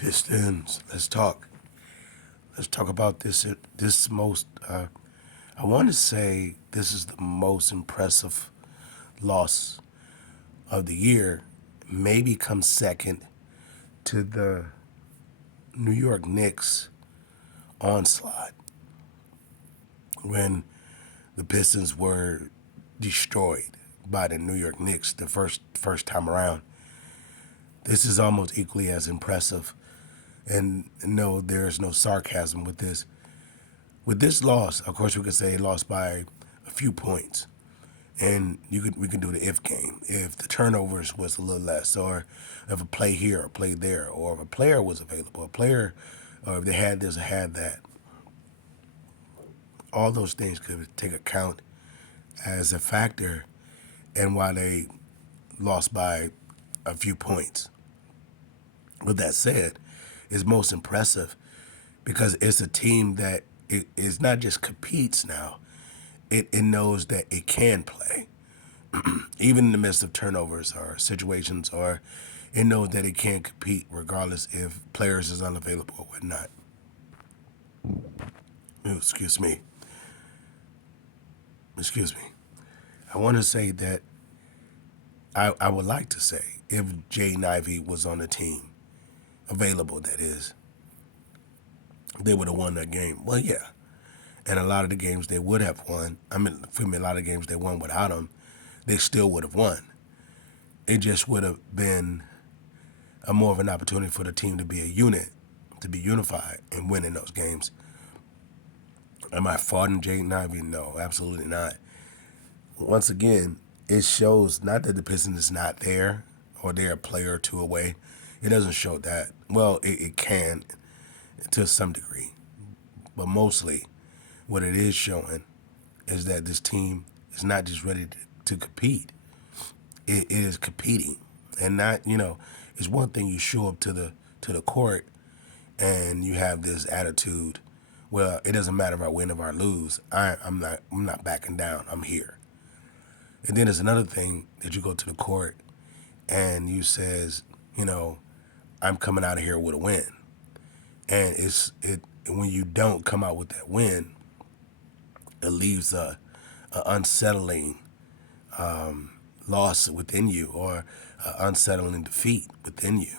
Pistons. Let's talk. Let's talk about this. This most. I want to say this is the most impressive loss of the year. Maybe comes second to the New York Knicks onslaught when the Pistons were destroyed by the New York Knicks the first time around. This is almost equally as impressive. And no, there is no sarcasm with this. With this loss, of course, we could say lost by a few points, and we could do the if game. If the turnovers was a little less, or if a play here or play there, or if a player was available, a player, or if they had this or had that, all those things could take account as a factor, and why they lost by a few points. With that said, it's most impressive because it's a team that it is not just competes now. It knows that it can play, even in the midst of turnovers or situations, or it knows that it can compete regardless if players is unavailable or whatnot. Ooh, excuse me. I want to say that I would like to say if Jaden Ivey was on the team, available that is, they would have won that game. Well, yeah. And a lot of the games they would have won, I mean, for me, a lot of games they won without him, they still would have won. It just would have been a more of an opportunity for the team to be a unit, to be unified and winning those games. Am I faulting Jaden Ivey? No, absolutely not. Once again, it shows not that the Pistons is not there or they're a player or two away. It doesn't show that. Well, it can to some degree, but mostly what it is showing is that this team is not just ready to compete. It is competing, and not it's one thing you show up to the court and you have this attitude. Well, it doesn't matter if I win or I lose. I'm not backing down. I'm here. And then there's another thing that you go to the court and you says, I'm coming out of here with a win. And it when you don't come out with that win, it leaves a unsettling loss within you, or a unsettling defeat within you.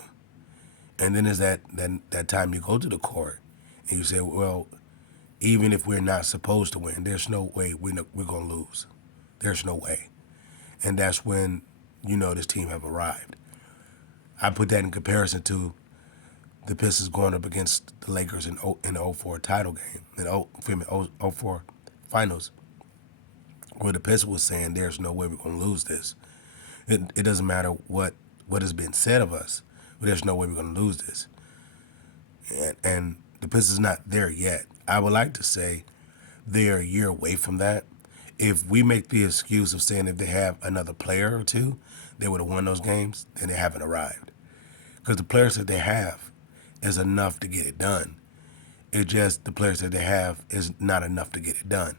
And then there's that time you go to the court and you say, well, even if we're not supposed to win, there's no way we're going to lose. There's no way. And that's when this team have arrived. I put that in comparison to the Pistons going up against the Lakers in the '04 title game, in the '04 finals, where the Pistons was saying there's no way we're going to lose this. It doesn't matter what has been said of us, but there's no way we're going to lose this. And the Pistons not there yet. I would like to say they're a year away from that. If we make the excuse of saying if they have another player or two, they would have won those games, then they haven't arrived. Because the players that they have is enough to get it done. It's just the players that they have is not enough to get it done.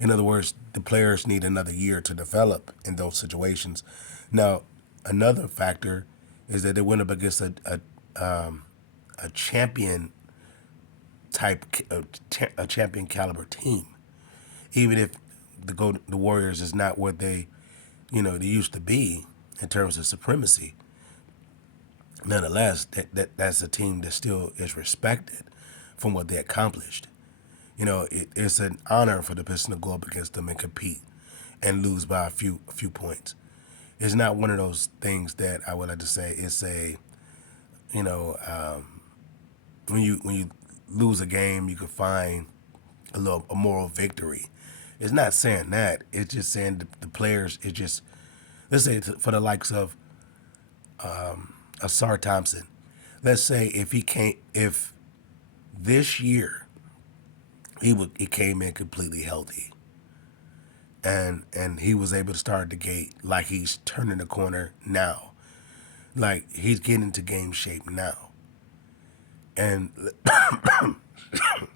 In other words, the players need another year to develop in those situations. Now, another factor is that they went up against a champion type, a champion caliber team. Even if the Warriors is not what they used to be in terms of supremacy, nonetheless, that's a team that still is respected from what they accomplished. It's an honor for the Pistons to go up against them and compete and lose by a few points. It's not one of those things that I would like to say it's a, you know, when you lose a game, you can find a moral victory. It's not saying that. It's just saying the players. It just, let's say for the likes of Asar Thompson. Let's say if this year he came in completely healthy, and he was able to start the gate like he's turning the corner now, like he's getting into game shape now, and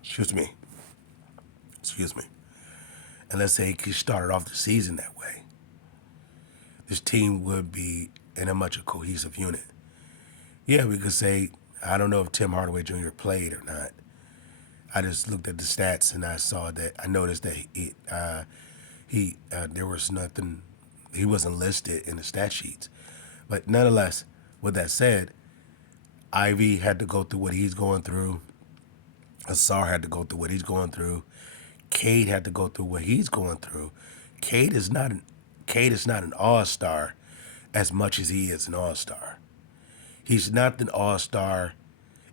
excuse me, excuse me, and let's say he started off the season that way, this team would be in a much a cohesive unit. Yeah, we could say I don't know if Tim Hardaway Jr. played or not. I just looked at the stats and I noticed that there was nothing, he wasn't listed in the stat sheets. But nonetheless, with that said, Ivy had to go through what he's going through. Asar had to go through what he's going through. Cade had to go through what he's going through. Cade is not an Cade is not an all-star as much as he is an all-star. He's not an all-star.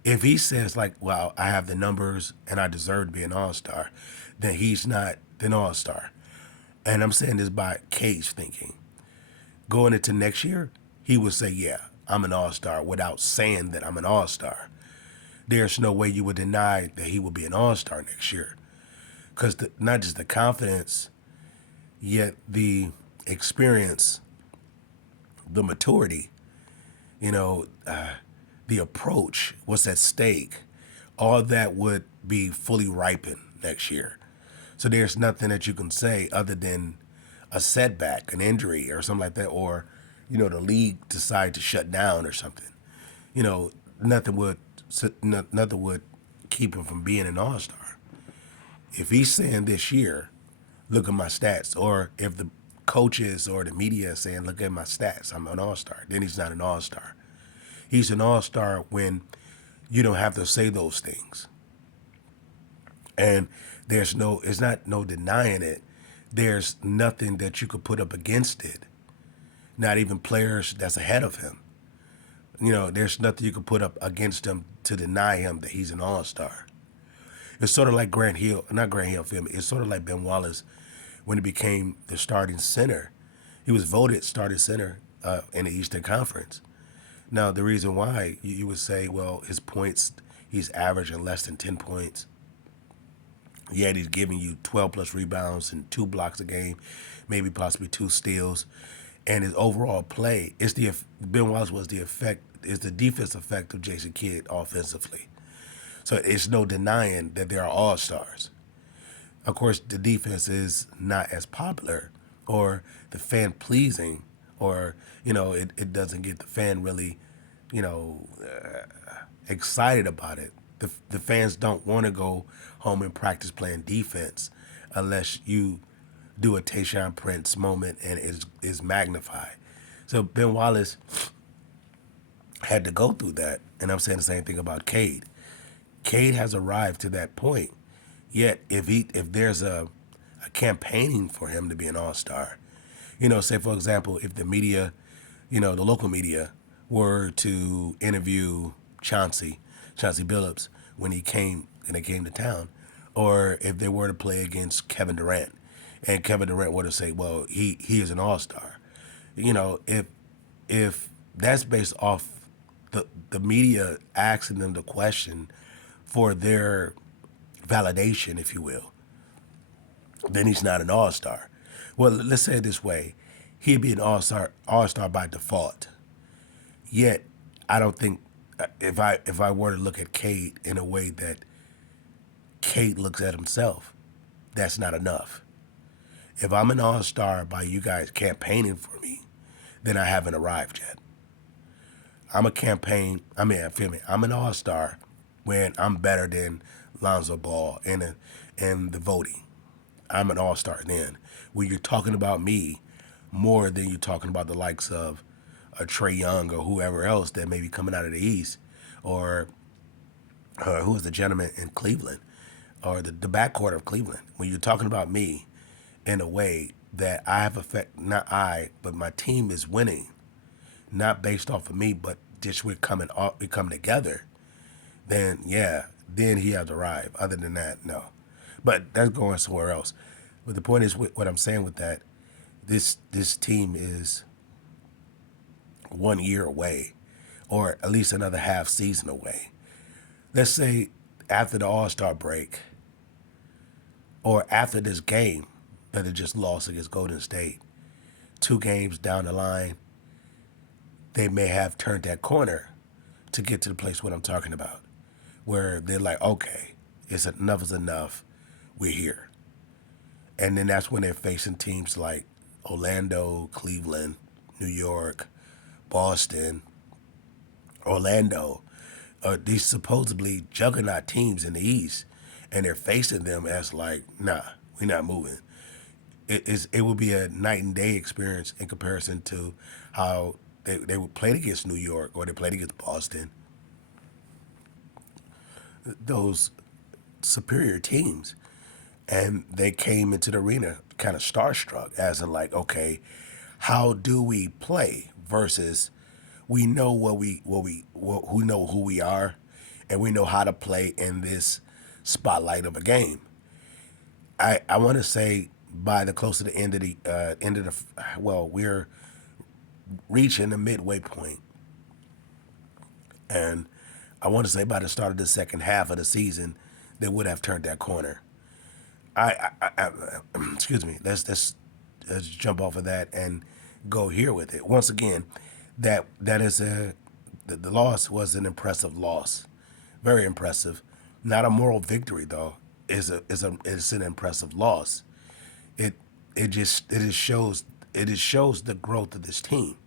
If he says like, well, I have the numbers and I deserve to be an all-star, then he's not an all-star. And I'm saying this by Cade's thinking. Going into next year, he would say, yeah, I'm an all-star without saying that I'm an all-star. There's no way you would deny that he will be an all-star next year. Because not just the confidence, yet the experience, the maturity, the approach, what's at stake, all that would be fully ripened next year. So there's nothing that you can say other than a setback, an injury, or something like that, or the league decide to shut down or something. Nothing would keep him from being an all-star. If he's saying this year, look at my stats, or if the coaches or the media is saying, look at my stats, I'm an all-star, then he's not an all-star. He's an all-star when you don't have to say those things. And it's not no denying it. There's nothing that you could put up against it. Not even players that's ahead of him. There's nothing you could put up against him to deny him that he's an all-star. It's sort of like it's sort of like Ben Wallace when he became the starting center. He was voted starting center in the Eastern Conference. Now, the reason why you would say, well, his points, he's averaging less than 10 points. Yet he's giving you 12 plus rebounds and 2 blocks a game, maybe possibly 2 steals. And his overall play Ben Wallace is the defense effect of Jason Kidd offensively. So it's no denying that there are all-stars. Of course, the defense is not as popular or the fan pleasing, or, it doesn't get the fan really, excited about it. The fans don't want to go home and practice playing defense unless you do a Tayshaun Prince moment and is magnified. So Ben Wallace had to go through that, and I'm saying the same thing about Cade. Cade has arrived to that point. Yet, if there's a campaigning for him to be an all-star, say for example, if the media, the local media, were to interview Chauncey Billups when they came to town, or if they were to play against Kevin Durant, and Kevin Durant were to say, well, he is an all-star, if that's based off the media asking them the question for their validation, if you will, then he's not an all-star. Well, let's say it this way. He'd be an all-star by default. Yet, I don't think, if I were to look at Cade in a way that Cade looks at himself, that's not enough. If I'm an all-star by you guys campaigning for me, then I haven't arrived yet. I'm an all-star when I'm better than Lonzo Ball in the voting. I'm an all-star then. When you're talking about me more than you're talking about the likes of a Trae Young or whoever else that may be coming out of the East, or who is the gentleman in Cleveland, or the backcourt of Cleveland. When you're talking about me in a way that I have not I, but my team is winning, not based off of me, but just we come together, then he has arrived. Other than that, no. But that's going somewhere else. But the point is, what I'm saying with that, this team is 1 year away, or at least another half season away. Let's say after the All-Star break, or after this game that they just lost against Golden State, 2 games down the line, they may have turned that corner to get to the place what I'm talking about, where they're like, okay, enough is enough, we're here. And then that's when they're facing teams like Orlando, Cleveland, New York, Boston, Orlando, these supposedly juggernaut teams in the East, and they're facing them as like, nah, we're not moving. It will be a night and day experience in comparison to how they would play against New York or they played against Boston, those superior teams. And they came into the arena kind of starstruck, as in like, okay, how do we play versus we know we know who we are, and we know how to play in this spotlight of a game. I want to say by the close to the end of the well, we're reaching the midway point, and I want to say by the start of the second half of the season, they would have turned that corner. Excuse me. Let's jump off of that and go here with it. Once again, that is the loss was an impressive loss, very impressive. Not a moral victory though. It's an impressive loss. It it just shows the growth of this team.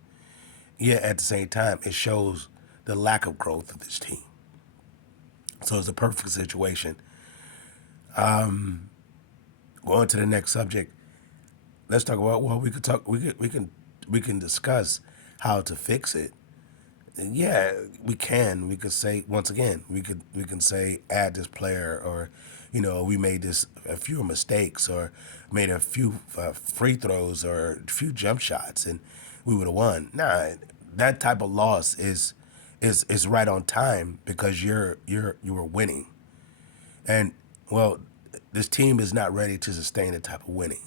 Yet at the same time, it shows the lack of growth of this team. So it's a perfect situation. Going to the next subject, let's talk about well we can discuss how to fix it. Yeah, we could say once again we can say add this player, or we made this a few mistakes or made a few free throws or a few jump shots and we would have won. Nah, that type of loss is right on time because you were winning. And well, this team is not ready to sustain the type of winning.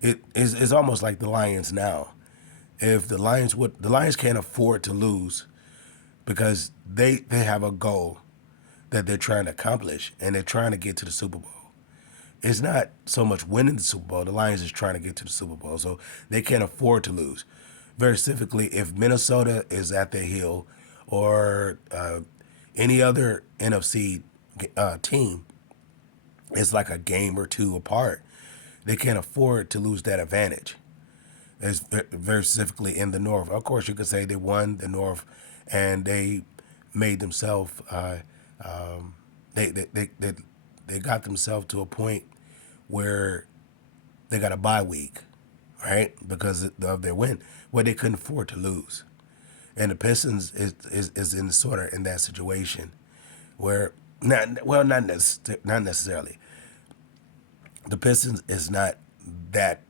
It's almost like the Lions now. If the Lions can't afford to lose because they have a goal that they're trying to accomplish and they're trying to get to the Super Bowl. It's not so much winning the Super Bowl. The Lions is trying to get to the Super Bowl, so they can't afford to lose. Very specifically, if Minnesota is at their heel or any other NFC team is like a game or two apart, they can't afford to lose that advantage. It's very specifically in the North. Of course, you could say they won the North, and they made themselves. They, they they they they got themselves to a point where they got a bye week, right? Because of their win, where they couldn't afford to lose. And the Pistons is in sort of in that situation where not necessarily. The Pistons is not that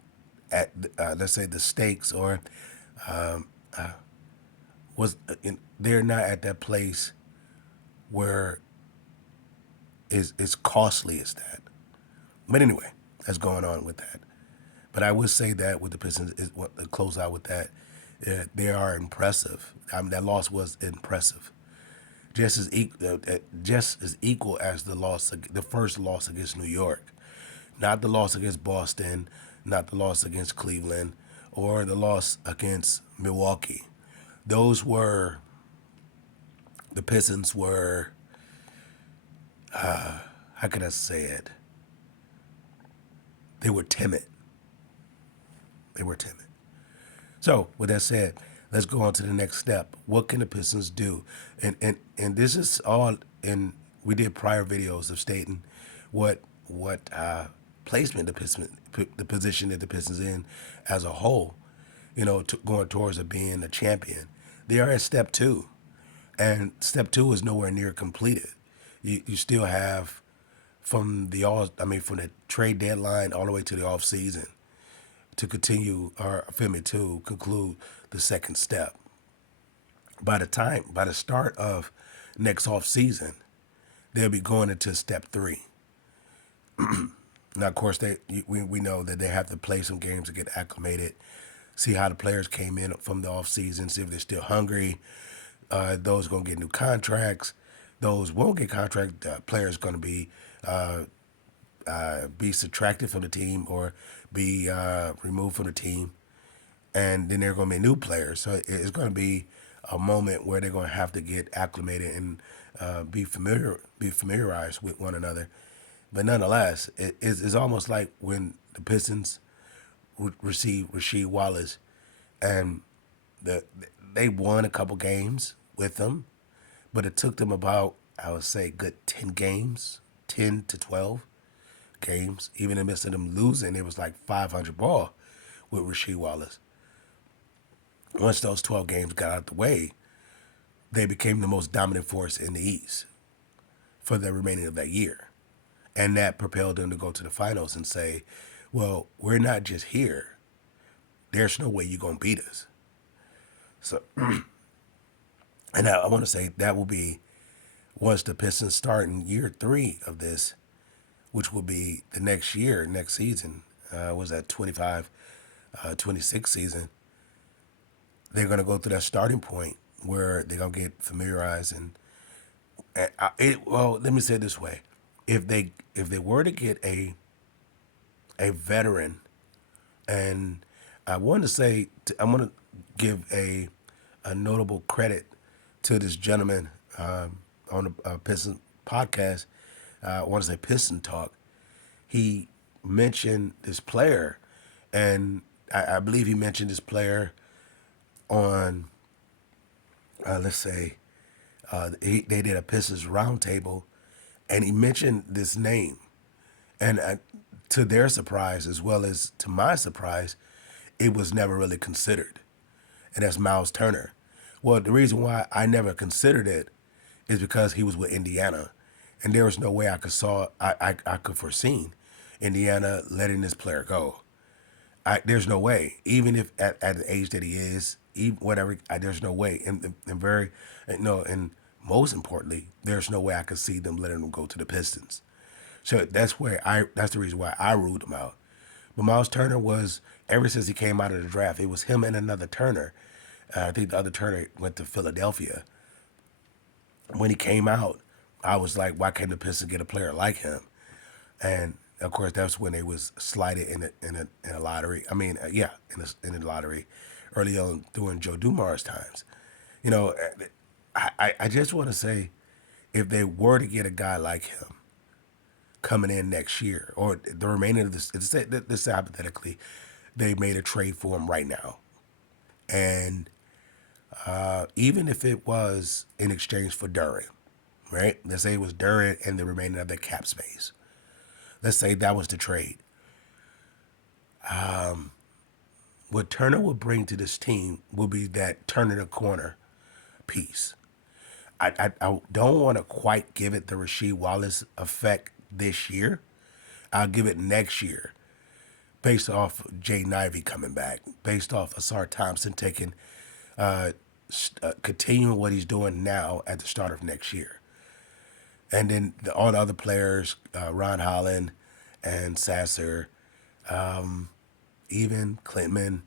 at let's say the stakes or they're not at that place where is costly as that. But anyway, that's going on with that. But I would say that with the Pistons is what to close out with that. They are impressive. I mean, that loss was impressive, just as equal as the first loss against New York, not the loss against Boston, not the loss against Cleveland, or the loss against Milwaukee. Those were the Pistons were. How can I say it? They were timid. They were timid. So, with that said, let's go on to the next step. What can the Pistons do? And this is all in. We did prior videos of stating what placement the position that the Pistons in as a whole. Going towards being a champion. They are at step two, and step two is nowhere near completed. You still have from the trade deadline all the way to the off season to continue or to conclude the second step. By the start of next off season, they'll be going into step three. Now, of course, we know that they have to play some games to get acclimated, see how the players came in from the off season, see if they're still hungry. Those going to get new contracts. Those won't get contract players going to be subtracted from the team or be removed from the team, and then there are going to be new players. So it's going to be a moment where they're going to have to get acclimated and be familiarized with one another. But nonetheless, it's almost like when the Pistons received Rasheed Wallace, and they won a couple games with them, but it took them about, I would say, good 10 games, 10 to 12 games. Even in the midst of them losing, it was like 500 ball with Rasheed Wallace. Once those 12 games got out the way, they became the most dominant force in the East for the remaining of that year. And that propelled them to go to the finals and say, well, we're not just here. There's no way you're going to beat us. So, and I want to say that will be once the Pistons start in year 3 of this, which will be the next year, next season, was that 25, 26 season. They're going to go through that starting point where they're going to get familiarized well, let me say it this way. If they were to get a veteran, and I want to say, I want to give a notable credit to this gentleman on a Piston podcast. I want to say Piston Talk. He mentioned this player, and I believe he mentioned this player on, let's say, they did a Pistons roundtable, and he mentioned this name. And to their surprise, as well as to my surprise, it was never really considered. And that's Miles Turner. Well, the reason why I never considered it is because he was with Indiana. And there was no way I could foreseen Indiana letting this player go. There's no way, even if at the age that he is, even whatever, there's no way. And most importantly, there's no way I could see them letting him go to the Pistons. So that's the reason why I ruled him out. But Miles Turner was, ever since he came out of the draft, it was him and another Turner. I think the other Turner went to Philadelphia. When he came out, I was like, why can't the Pistons get a player like him? And of course, that's when they was slighted in a lottery. I mean, in a lottery early on during Joe Dumars times. You know, I just want to say, if they were to get a guy like him coming in next year, or the remainder of this hypothetically, they made a trade for him right now, and even if it was in exchange for Duran, right? Let's say it was Duran and the remainder of the cap space. Let's say that was the trade. What Turner will bring to this team will be that turning the corner piece. I don't want to quite give it the Rasheed Wallace effect this year. I'll give it next year, based off Jay Nivey coming back, based off Asar Thompson taking, continuing what he's doing now at the start of next year. And then all the other players, Ron Holland and Sasser, even Klintman,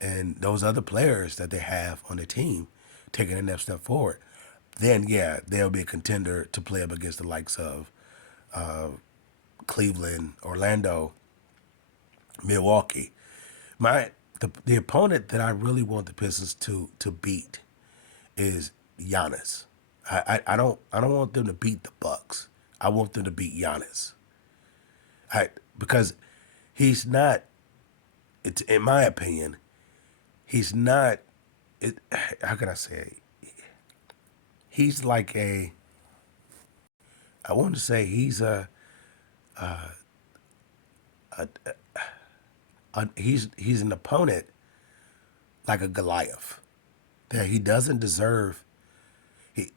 and those other players that they have on the team taking a next step forward, then yeah, they'll be a contender to play up against the likes of Cleveland, Orlando, Milwaukee. The opponent that I really want the Pistons to beat is Giannis. I don't want them to beat the Bucks. I want them to beat Giannis. Because he's not. It's, in my opinion, he's not. How can I say? He's like a. I want to say he's he's an opponent like a Goliath that he doesn't deserve.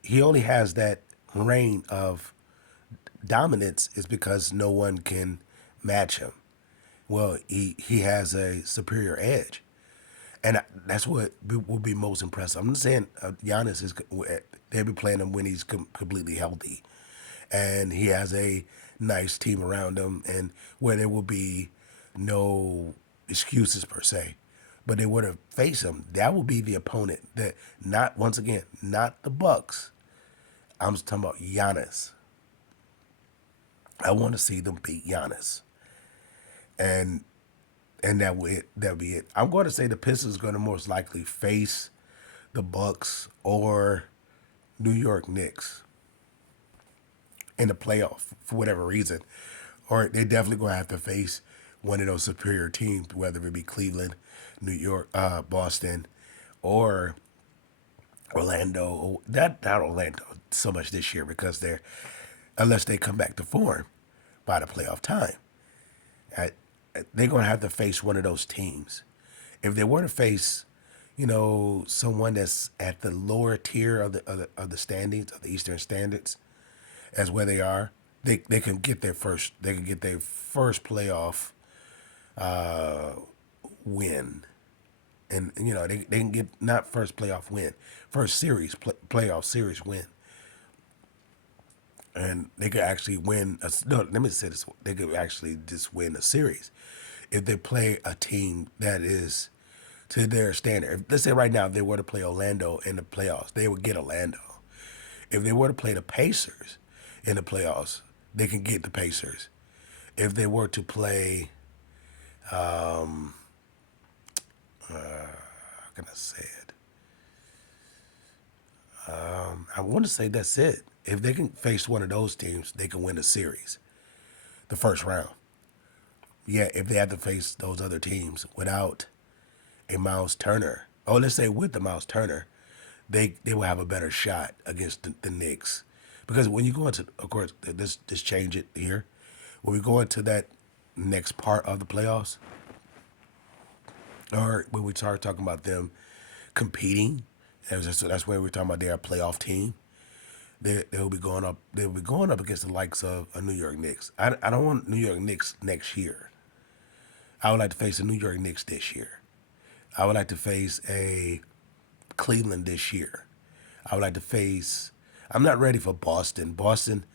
He only has that reign of dominance is because no one can match him. Well, he has a superior edge, and that's what will be most impressive. I'm not saying Giannis is. They'll be playing him when he's completely healthy, and he has a nice team around him, and where there will be no excuses per se. But they were to face him, that will be the opponent that not once again, not the Bucks. I'm just talking about Giannis. I want to see them beat Giannis. And that'll be it. I'm going to say the Pistons are going to most likely face the Bucks or New York Knicks in the playoff for whatever reason. Or they definitely going to have to face one of those superior teams, whether it be Cleveland, New York, Boston, or Orlando. Not Orlando. so much this year because unless they come back to form by the playoff time, I, they're going to have to face one of those teams. If they were to face, someone that's at the lower tier of the standings of the Eastern Standards, as where they are, they can get their first. They can get their first playoff win, and they can get not first playoff win, first series playoff series win, and they could actually win. No, let me say this: they could actually just win a series if they play a team that is to their standard. Let's say right now, if they were to play Orlando in the playoffs, they would get Orlando. If they were to play the Pacers in the playoffs, they can get the Pacers. If they were to play, how can I say it? I want to say that's it. If they can face one of those teams, they can win the series, the first round. Yeah, if they have to face those other teams without a Miles Turner, or let's say with the Miles Turner, they will have a better shot against the Knicks. Because when you go into, of course, this change it here. When we go into that next part of the playoffs, or when we start talking about them competing, that's where we're talking about they're a playoff team. They'll be going up. They'll be going up against the likes of a New York Knicks. I don't want New York Knicks next year. I would like to face the New York Knicks this year. I would like to face a Cleveland this year. I would like to face. I'm not ready for Boston. Boston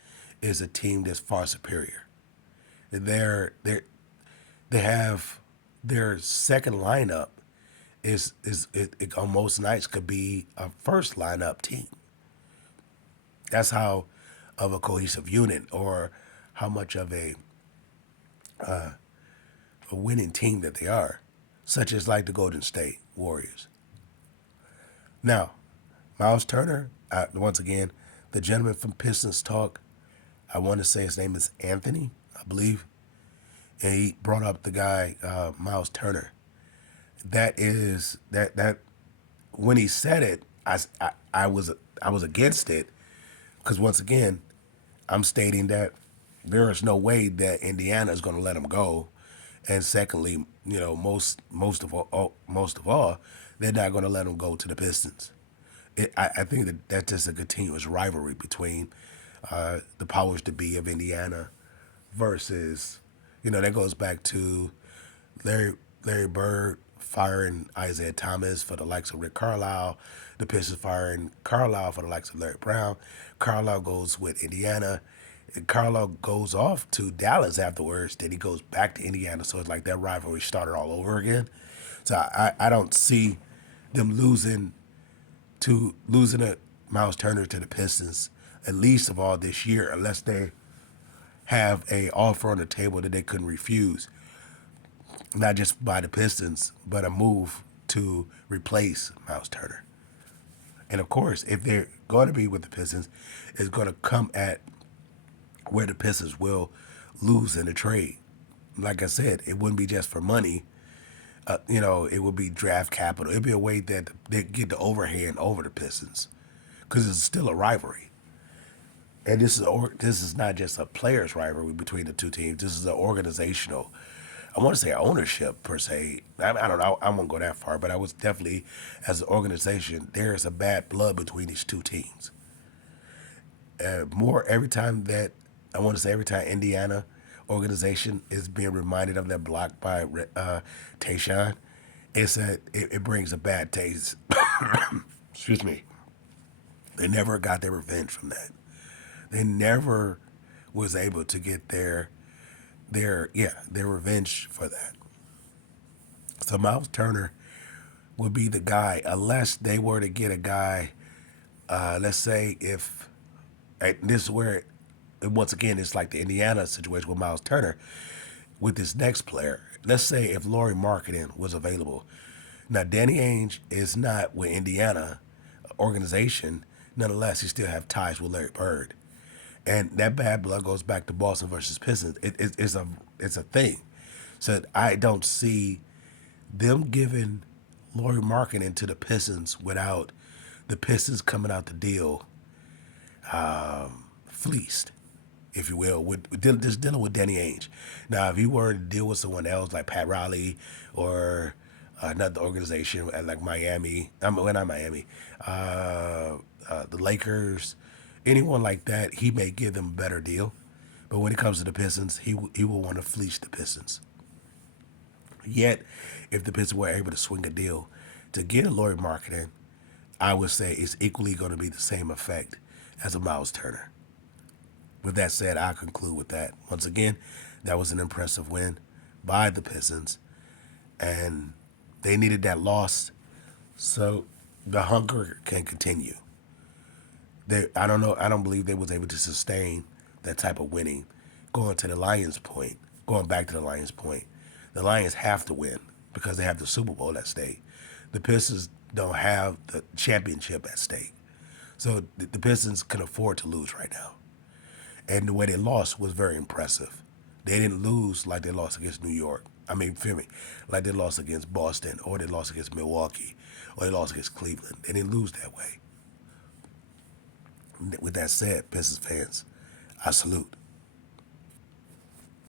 is a team that's far superior. They have their second lineup it on most nights could be a first lineup team. That's how of a cohesive unit or how much of a winning team that they are, such as like the Golden State Warriors. Now, Miles Turner, once again, the gentleman from Pistons Talk, I want to say his name is Anthony, I believe, and he brought up the guy Miles Turner. That is that when he said it, I was against it because once again, I'm stating that there is no way that Indiana is going to let him go, and secondly, most of all, they're not going to let him go to the Pistons. I think that's just a continuous rivalry between the powers to be of Indiana versus, that goes back to Larry Bird firing Isaiah Thomas for the likes of Rick Carlisle, the Pistons firing Carlisle for the likes of Larry Brown. Carlisle goes with Indiana. And Carlisle goes off to Dallas afterwards. Then he goes back to Indiana. So it's like that rivalry started all over again. So I don't see them losing a Miles Turner to the Pistons, at least of all this year, unless they have a offer on the table that they couldn't refuse. Not just by the Pistons, but a move to replace Miles Turner. And of course, if they're going to be with the Pistons, it's going to come at where the Pistons will lose in the trade. Like I said, it wouldn't be just for money. It would be draft capital. It'd be a way that they get the overhand over the Pistons because it's still a rivalry. And this is not just a players' rivalry between the two teams. This is an organizational. I want to say ownership per se. I don't know. I won't go that far, but I was definitely, as an organization, there is a bad blood between these two teams. Every time Indiana organization is being reminded of that block by Tayshaun, it brings a bad taste. Excuse me. They never got their revenge from that. They never was able to get their revenge for that. So Miles Turner would be the guy unless they were to get a guy. Let's say if this is where once again it's like the Indiana situation with Miles Turner with this next player. Let's say if Lauri Markkanen was available. Now Danny Ainge is not with Indiana organization. Nonetheless, he still have ties with Larry Bird. And that bad blood goes back to Boston versus Pistons. It's a thing. So I don't see them giving Lauri Markkanen to the Pistons without the Pistons coming out the deal. fleeced, if you will, just dealing with Danny Ainge. Now, if you were to deal with someone else like Pat Riley or another organization like Miami, well, not Miami, the Lakers, anyone like that, he may give them a better deal. But when it comes to the Pistons, he will want to fleece the Pistons. Yet, if the Pistons were able to swing a deal to get a Lauri Markkanen, I would say it's equally going to be the same effect as a Miles Turner. With that said, I conclude with that. Once again, that was an impressive win by the Pistons, and they needed that loss so the hunger can continue. I don't know. I don't believe they was able to sustain that type of winning. Going back to the Lions' point, the Lions have to win because they have the Super Bowl at stake. The Pistons don't have the championship at stake, so the Pistons can afford to lose right now. And the way they lost was very impressive. They didn't lose like they lost against New York. I mean, feel me, like they lost against Boston or they lost against Milwaukee or they lost against Cleveland. They didn't lose that way. With that said, Pistons fans, I salute.